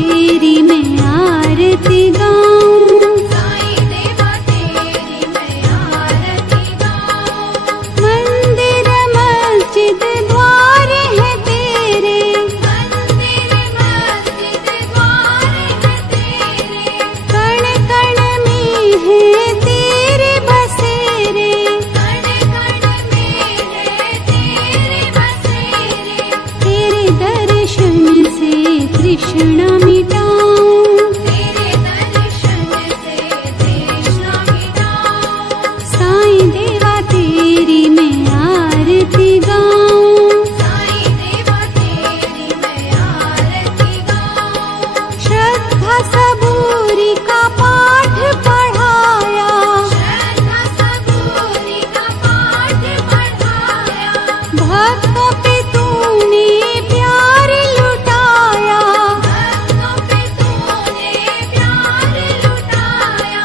तेरी मैं आरती गाऊं, साईं देवा तेरी मैं आरती गाऊं। मंदिर मस्जिद द्वार है तेरे, मंदिर मस्जिद द्वार है तेरे, कण कण में है तेरे बसेरे, कण कण में है तेरे बसेरे। तेरे दर्शन से तृष्णा मिटाऊं, तेरे दर्शन से तृष्णा मिटाऊं। साईं देवा तेरी मैं आरती गाऊं, साईं देवा तेरी मैं आरती गाऊं। श्रद्धा सबूरी का पाठ पढ़ाया, श्रद्धा सबूरी का पाठ पढ़ाया, भक्तों पे तूने प्यार लुटाया, भक्तों पे तूने प्यार लुटाया।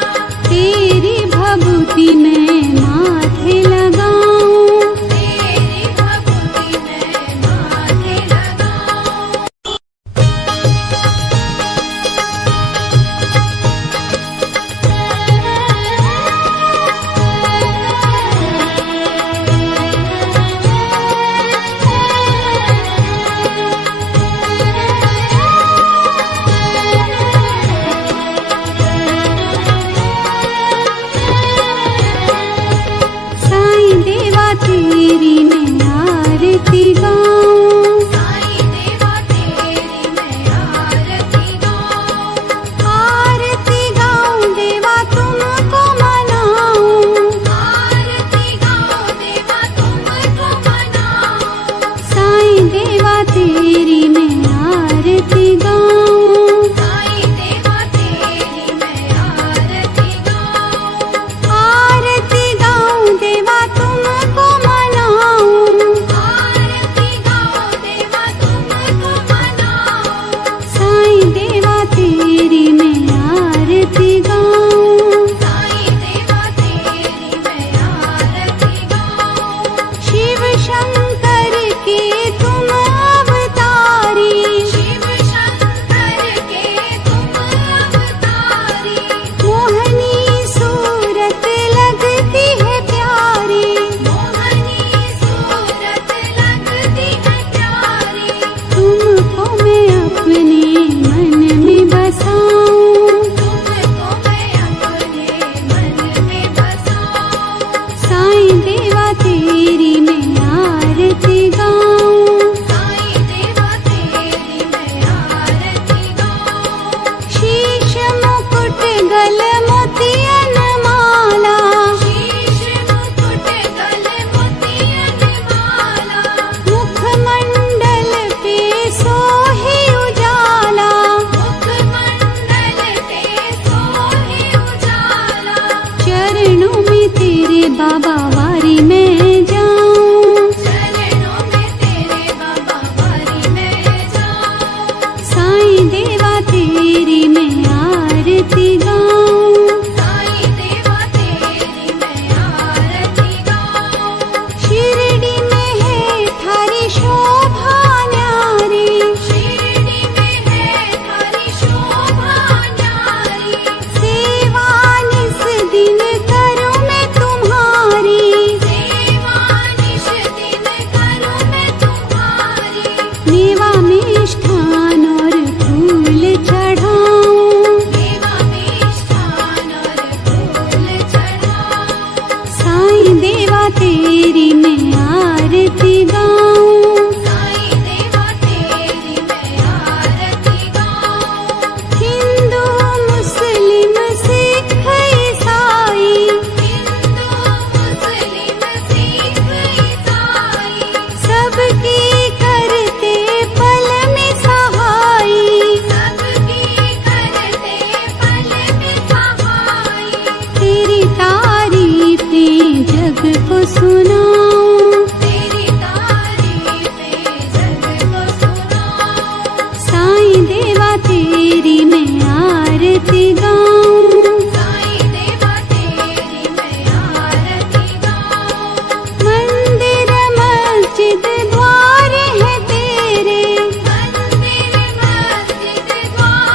तेरी भभूति मैं माथे लगाऊं, तेरी भभूति मैं माथे लगाऊं। साईं देवा तेरी मैं आरती गाऊं, साईं देवा तेरी मैं आरती गाऊं। आरती गाऊं देवा तुमको मनाऊं, आरती गाऊं देवा तुमको मनाऊं। साईं देवा तेरी मैं आरती गाऊं, साईं देवा तेरी मैं आरती गाऊं। आरती गाऊं देवा तुमको मनाऊं, आरती गाऊं देवा तुमको मनाऊं। साईं देवा तेरी मैं आरती गाऊं, साईं देवा तेरी मैं आरती गाऊं। शिव शंकर के तुम अवतारी, शिव शंकर के तुम अवतारी, मोहनी सूरत लगती है प्यारी, मोहनी सूरत लगती है प्यारी। तुमको मैं अपने मन में बसाऊं, तुमको मैं अपने मन में बसाऊं। साईं देवा तेरी मैं आरती गाऊं, साईं देवा तेरी मैं आरती गाऊं। शीश मुकुट गल मोतियन माला, शीश मुकुट गल मोतियन माला, मुखमंडल पे सोहे उजाला, मुखमंडल पे सोहे उजाला। चरणों में तेरे बाबा वारी मैं जाऊं, चरणों में तेरे बाबा वारी मैं जाऊं। साईं देवा तेरी मैं आरती गाऊं, साईं देवा तेरी मैं आरती गाऊं। शिरडी में है थारी शोभा न्यारी, शिरडी में है थारी शोभा न्यारी, सेवा निस दिन करूं मैं तुम्हारी, सेवा निश दिन करूं मैं तुम्हारी। मेवा मिष्ठान और फूल चढ़ाऊं, देवा मिष्ठान और फूल चढ़ाऊं। साईं देवा तेरी मैं आरती गाऊं, साईं देवा तेरी मैं आरती गाऊं। हिंदू मुस्लिम सिख ईसाई, हिंदू मुस्लिम सिख ईसाई, सबकी करते पल में सहाई, सबकी करते पल में सहाई। तेरी तारीफें जग को सुनाऊं, तेरी तारीफें जग को सुनाऊं। साईं देवा तेरी मैं आरती गाऊं, साईं देवा तेरी मैं आरती गाऊं। मंदिर मस्जिद द्वार है तेरे, मंदिर मस्जिद द्वार